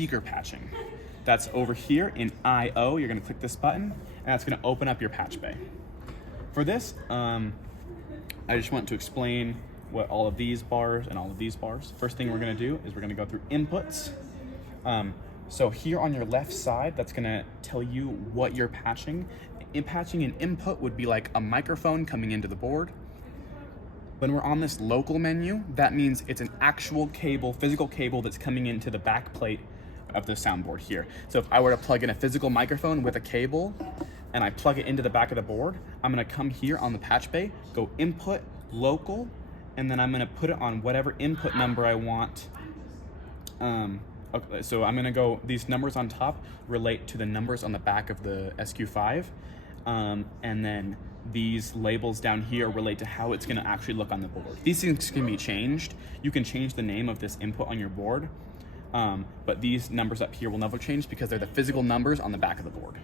speaker patching. That's over here in I/O. You're gonna click this button, and that's gonna open up your patch bay. For this, I just want to explain what all of these bars and all of these bars. First thing we're gonna do is we're gonna go through inputs. So here on your left side, that's gonna tell you what you're patching. Patching an input would be like a microphone coming into the board. When we're on this local menu, that means it's an actual cable, physical cable that's coming into the back plate of the soundboard here. So if I were to plug in a physical microphone with a cable and I plug it into the back of the board, I'm gonna come here on the patch bay, go input, local, and then I'm gonna put it on whatever input number I want. Okay, so I'm gonna go, these numbers on top relate to the numbers on the back of the SQ-5, and then these labels down here relate to how it's gonna actually look on the board. These things can be changed. You can change the name of this input on your board, but these numbers up here will never change because they're the physical numbers on the back of the board.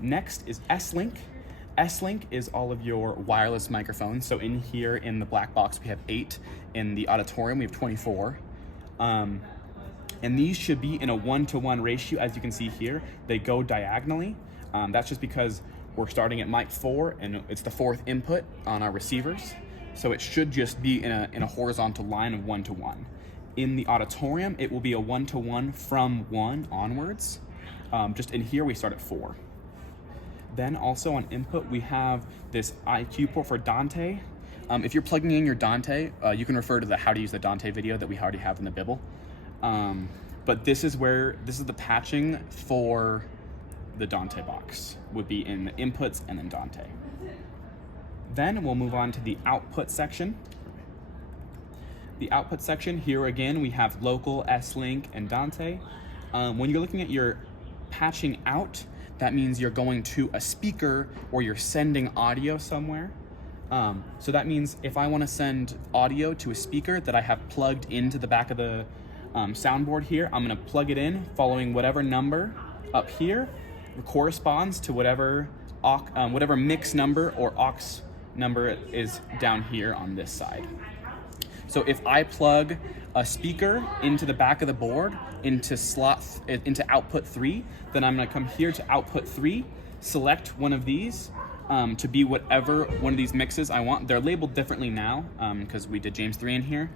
Next is S-Link. S-Link is all of your wireless microphones. So in here in the black box, we have 8. In the auditorium, we have 24. And these should be in a 1-to-1 ratio, as you can see here. They go diagonally. That's just because we're starting at mic 4, and it's the 4th input on our receivers. So it should just be in a horizontal line of 1-to-1. In the auditorium, it will be a 1-to-1 from 1 onwards. Just in here, we start at 4. Then also on input, we have this IQ port for Dante. If you're plugging in your Dante, you can refer to the how to use the Dante video that we already have in the Bibble. But this is the patching for the Dante box, would be in the inputs and then Dante. Then we'll move on to the output section. The output section, here again, we have local, S-Link, and Dante. When you're looking at your patching out, that means you're going to a speaker or you're sending audio somewhere. So that means if I want to send audio to a speaker that I have plugged into the back of the soundboard here, I'm going to plug it in following whatever number up here corresponds to whatever mix number or aux number is down here on this side. So if I plug a speaker into the back of the board, into output 3, then I'm gonna come here to output 3, select one of these to be whatever one of these mixes I want. They're labeled differently now because we did James 3 in here,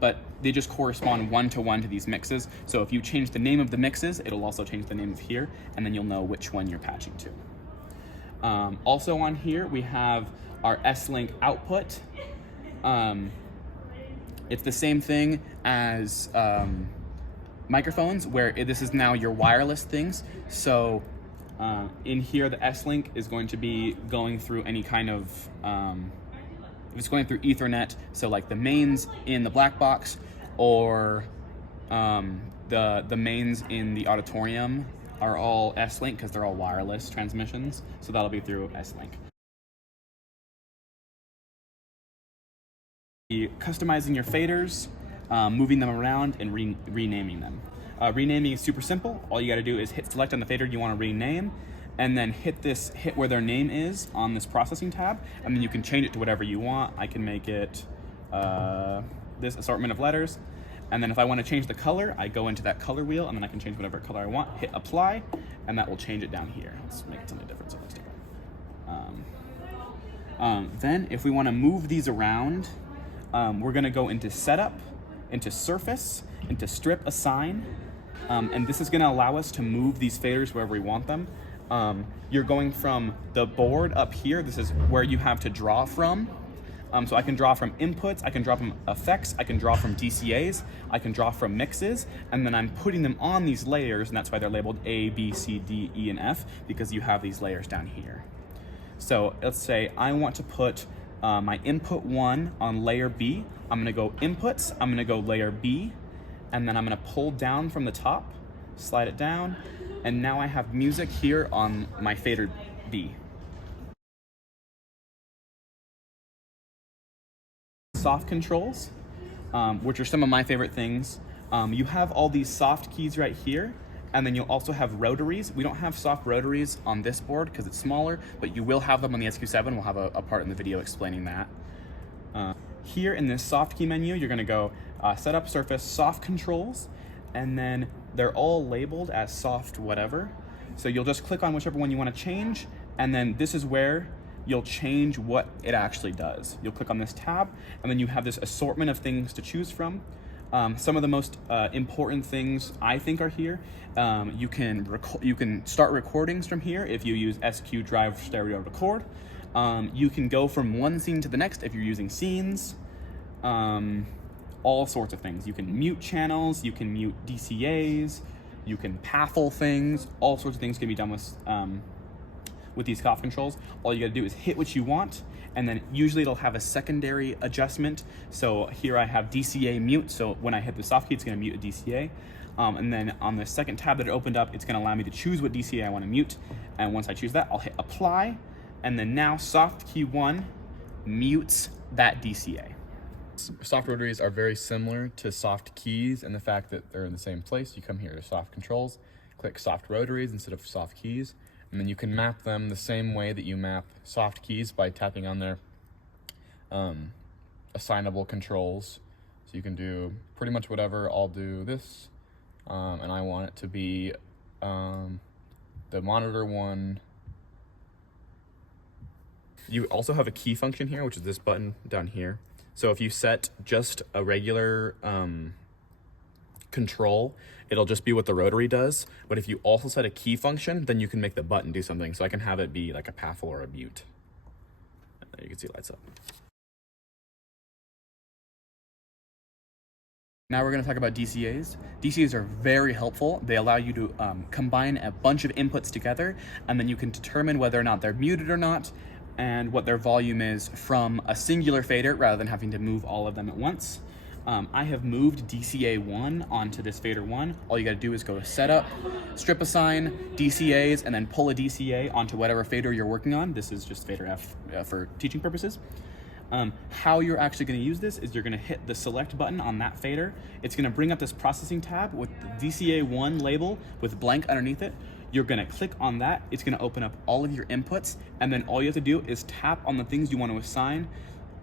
but they just correspond 1-to-1 to these mixes. So if you change the name of the mixes, it'll also change the name of here, and then you'll know which one you're patching to. Also on here, we have our S-Link output. It's the same thing as microphones, where this is now your wireless things. So in here, the S-Link is going to be going through any kind of, it's going through Ethernet, so like the mains in the black box, or the mains in the auditorium are all S-Link because they're all wireless transmissions, so that'll be through S-Link. Customizing your faders, moving them around, and renaming them. Renaming is super simple. All you got to do is hit select on the fader you want to rename, and then hit where their name is on this processing tab, and then you can change it to whatever you want. I can make it this assortment of letters, and then if I want to change the color, I go into that color wheel, and then I can change whatever color I want, hit apply, and that will change it down here. Let's make it something different, so let's take it. Then if we want to move these around, we're gonna go into setup, into surface, into strip assign, and this is gonna allow us to move these faders wherever we want them. You're going from the board up here, this is where you have to draw from. So I can draw from inputs, I can draw from effects, I can draw from DCAs, I can draw from mixes, and then I'm putting them on these layers, and that's why they're labeled A, B, C, D, E, and F, because you have these layers down here. So let's say I want to put my input 1 on layer B. I'm gonna go inputs, I'm gonna go layer B, and then I'm gonna pull down from the top, slide it down, and now I have music here on my fader B. Soft controls, which are some of my favorite things. You have all these soft keys right here, and then you'll also have rotaries. We don't have soft rotaries on this board because it's smaller, but you will have them on the SQ-7. We'll have a part in the video explaining that. here in this soft key menu, you're gonna go setup surface soft controls, and then they're all labeled as soft whatever. So you'll just click on whichever one you wanna change, and then this is where you'll change what it actually does. You'll click on this tab, and then you have this assortment of things to choose from. Some of the most important things I think are here. You can start recordings from here if you use SQ-5 stereo record. You can go from one scene to the next if you're using scenes. All sorts of things. You can mute channels, you can mute DCAs, you can pathel things. All sorts of things can be done with these soft controls. All you gotta do is hit what you want, and then usually it'll have a secondary adjustment. So here I have DCA mute, so when I hit the soft key, it's gonna mute a DCA. And then on the second tab that it opened up, it's gonna allow me to choose what DCA I wanna mute. And once I choose that, I'll hit apply, and then now soft key 1 mutes that DCA. Soft rotaries are very similar to soft keys in the fact that they're in the same place. You come here to soft controls, click soft rotaries instead of soft keys, and then you can map them the same way that you map soft keys by tapping on their assignable controls. So you can do pretty much whatever. I'll do this, and I want it to be the monitor one. You also have a key function here, which is this button down here. So if you set just a regular control, it'll just be what the rotary does. But if you also set a key function, then you can make the button do something. So I can have it be like a pathel or a mute. And you can see it lights up. Now we're going to talk about DCAs. DCAs are very helpful. They allow you to combine a bunch of inputs together, and then you can determine whether or not they're muted or not, and what their volume is from a singular fader rather than having to move all of them at once. I have moved DCA 1 onto this fader 1. All you gotta do is go to setup, strip assign, DCAs, and then pull a DCA onto whatever fader you're working on. This is just fader F for teaching purposes. How you're actually gonna use this is you're gonna hit the select button on that fader. It's gonna bring up this processing tab with the DCA 1 label with blank underneath it. You're gonna click on that. It's gonna open up all of your inputs, and then all you have to do is tap on the things you want to assign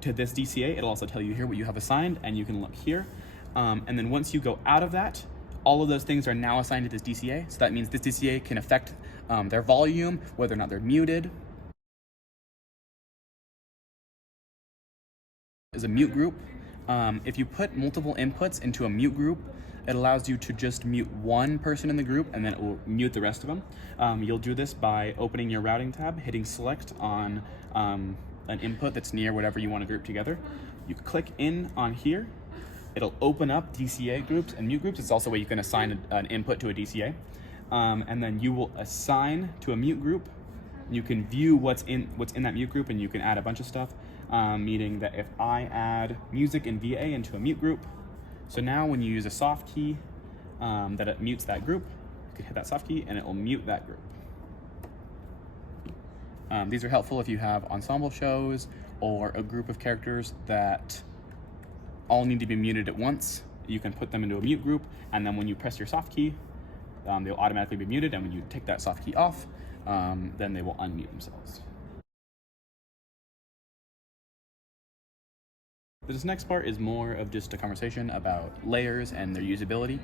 to this DCA. It'll also tell you here what you have assigned, and you can look here. And then once you go out of that, all of those things are now assigned to this DCA. So that means this DCA can affect their volume, whether or not they're muted. Is a mute group. If you put multiple inputs into a mute group, it allows you to just mute one person in the group, and then it will mute the rest of them. You'll do this by opening your routing tab, hitting select on an input that's near whatever you want to group together. You click in on here. It'll open up DCA groups and mute groups. It's also a way you can assign an input to a DCA. And then you will assign to a mute group. You can view what's in that mute group, and you can add a bunch of stuff. Meaning that if I add music and VA into a mute group, so now when you use a soft key, that it mutes that group, you can hit that soft key and it will mute that group. These are helpful if you have ensemble shows or a group of characters that all need to be muted at once. You can put them into a mute group, and then when you press your soft key, they'll automatically be muted, and when you take that soft key off, then they will unmute themselves. This next part is more of just a conversation about layers and their usability.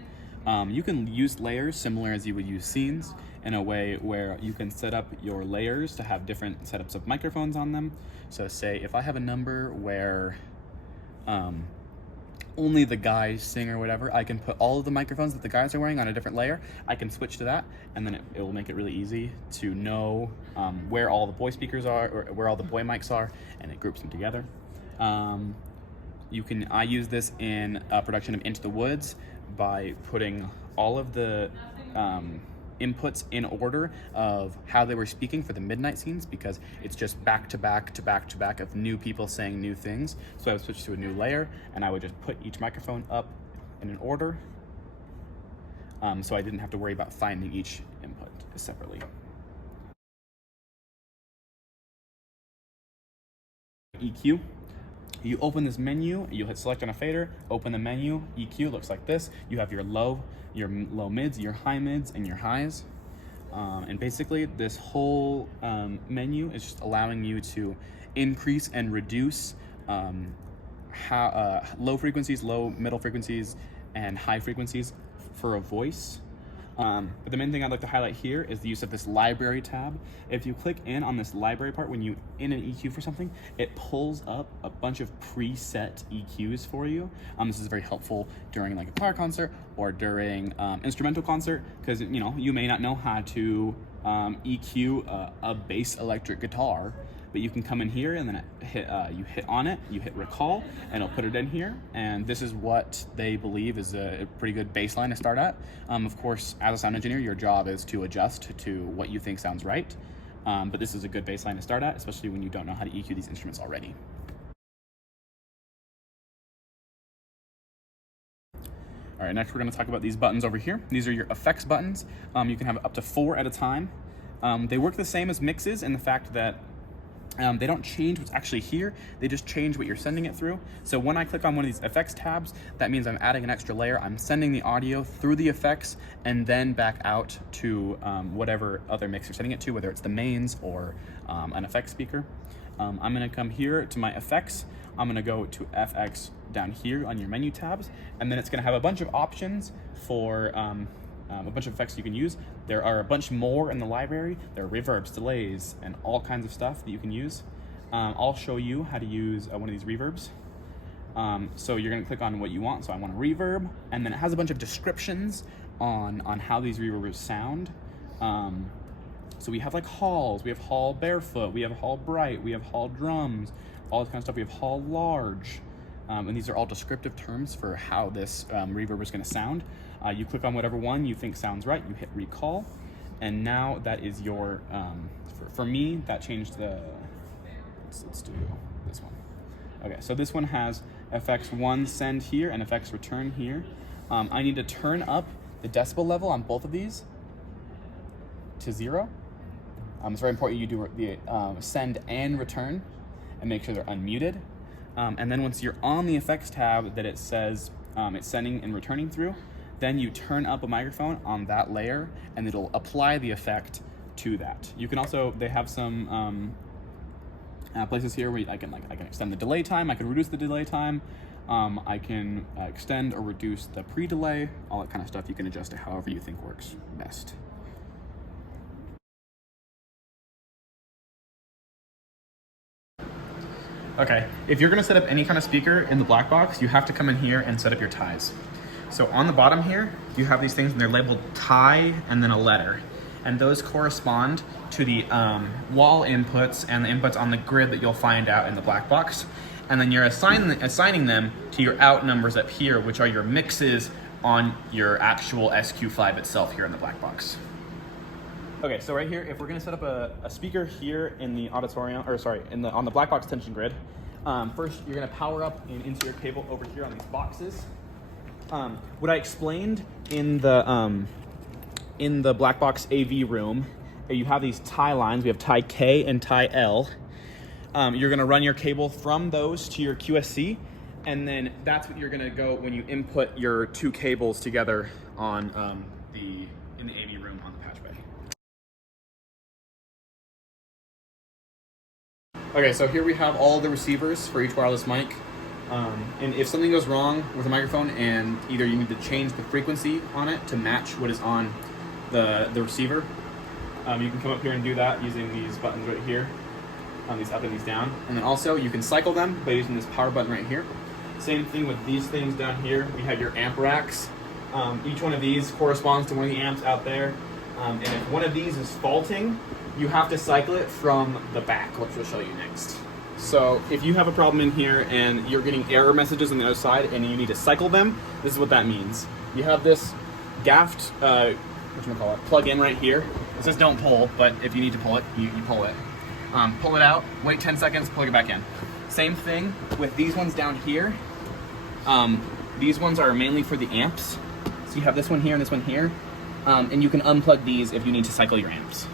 You can use layers similar as you would use scenes in a way where you can set up your layers to have different setups of microphones on them. So say if I have a number where only the guys sing or whatever, I can put all of the microphones that the guys are wearing on a different layer. I can switch to that, and then it will make it really easy to know where all the boy speakers are, or where all the boy mics are, and it groups them together. I use this in a production of Into the Woods by putting all of the inputs in order of how they were speaking for the midnight scenes, because it's just back to back to back to back of new people saying new things. So I would switch to a new layer, and I would just put each microphone up in an order, so I didn't have to worry about finding each input separately. EQ. You open this menu, you hit select on a fader, open the menu, EQ looks like this. You have your low mids, your high mids, and your highs. And basically this whole menu is just allowing you to increase and reduce low frequencies, low, middle frequencies, and high frequencies for a voice. But the main thing I'd like to highlight here is the use of this library tab. If you click in on this library part, when you in an EQ for something, it pulls up a bunch of preset EQs for you. This is very helpful during like a choir concert or during instrumental concert, because you may not know how to EQ a bass electric guitar. But you can come in here and then you hit on it, you hit recall, and it'll put it in here. And this is what they believe is a pretty good baseline to start at. Of course, as a sound engineer, your job is to adjust to what you think sounds right. But this is a good baseline to start at, especially when you don't know how to EQ these instruments already. All right, next we're gonna talk about these buttons over here. These are your effects buttons. You can have up to 4 at a time. They work the same as mixes in the fact that they don't change what's actually here, they just change what you're sending it through. So when I click on one of these effects tabs, that means I'm adding an extra layer. I'm sending the audio through the effects and then back out to whatever other mix you're sending it to, whether it's the mains or an effects speaker. I'm gonna come here to my effects. I'm gonna go to FX down here on your menu tabs, and then it's gonna have a bunch of options for a bunch of effects you can use. There are a bunch more in the library. There are reverbs, delays, and all kinds of stuff that you can use. I'll show you how to use one of these reverbs. So you're gonna click on what you want. So I want a reverb, and then it has a bunch of descriptions on how these reverbs sound. So we have like halls, we have hall barefoot, we have hall bright, we have hall drums, all this kind of stuff. We have hall large. And these are all descriptive terms for how this reverb is gonna sound. You click on whatever one you think sounds right, you hit recall, and now that is your, for me, that changed the, let's do this one. Okay, so this one has FX1 send here and FX return here. I need to turn up the decibel level on both of these to 0. It's very important you do the send and return and make sure they're unmuted. And then once you're on the effects tab that it says it's sending and returning through, then you turn up a microphone on that layer and it'll apply the effect to that. You can also, they have some places here where I can extend the delay time, I can reduce the delay time, I can extend or reduce the pre-delay, all that kind of stuff. You can adjust it however you think works best. Okay, if you're gonna set up any kind of speaker in the black box, you have to come in here and set up your ties. So on the bottom here, you have these things and they're labeled tie and then a letter. And those correspond to the wall inputs and the inputs on the grid that you'll find out in the black box. And then you're assigning them to your out numbers up here, which are your mixes on your actual SQ-5 itself here in the black box. Okay, so right here, if we're gonna set up a speaker here in the auditorium, or sorry, on the black box tension grid, first you're gonna power up and insert your cable over here on these boxes. What I explained in the black box AV room, you have these tie lines. We have tie K and tie L. You're gonna run your cable from those to your QSC, and then that's what you're gonna go when you input your 2 cables together on in the AV room on the patch bay. Okay, so here we have all the receivers for each wireless mic. And if something goes wrong with a microphone and either you need to change the frequency on it to match what is on the receiver, you can come up here and do that using these buttons right here, these up and these down. And then also you can cycle them by using this power button right here. Same thing with these things down here. We have your amp racks. Each one of these corresponds to one of the amps out there. And if one of these is faulting, you have to cycle it from the back, which we'll show you next. So if you have a problem in here and you're getting error messages on the other side and you need to cycle them, this is what that means. You have this gaffed, plug in right here. It says don't pull, but if you need to pull it, you pull it. Pull it out, wait 10 seconds, plug it back in. Same thing with these ones down here. These ones are mainly for the amps. So you have this one here and this one here. And you can unplug these if you need to cycle your amps.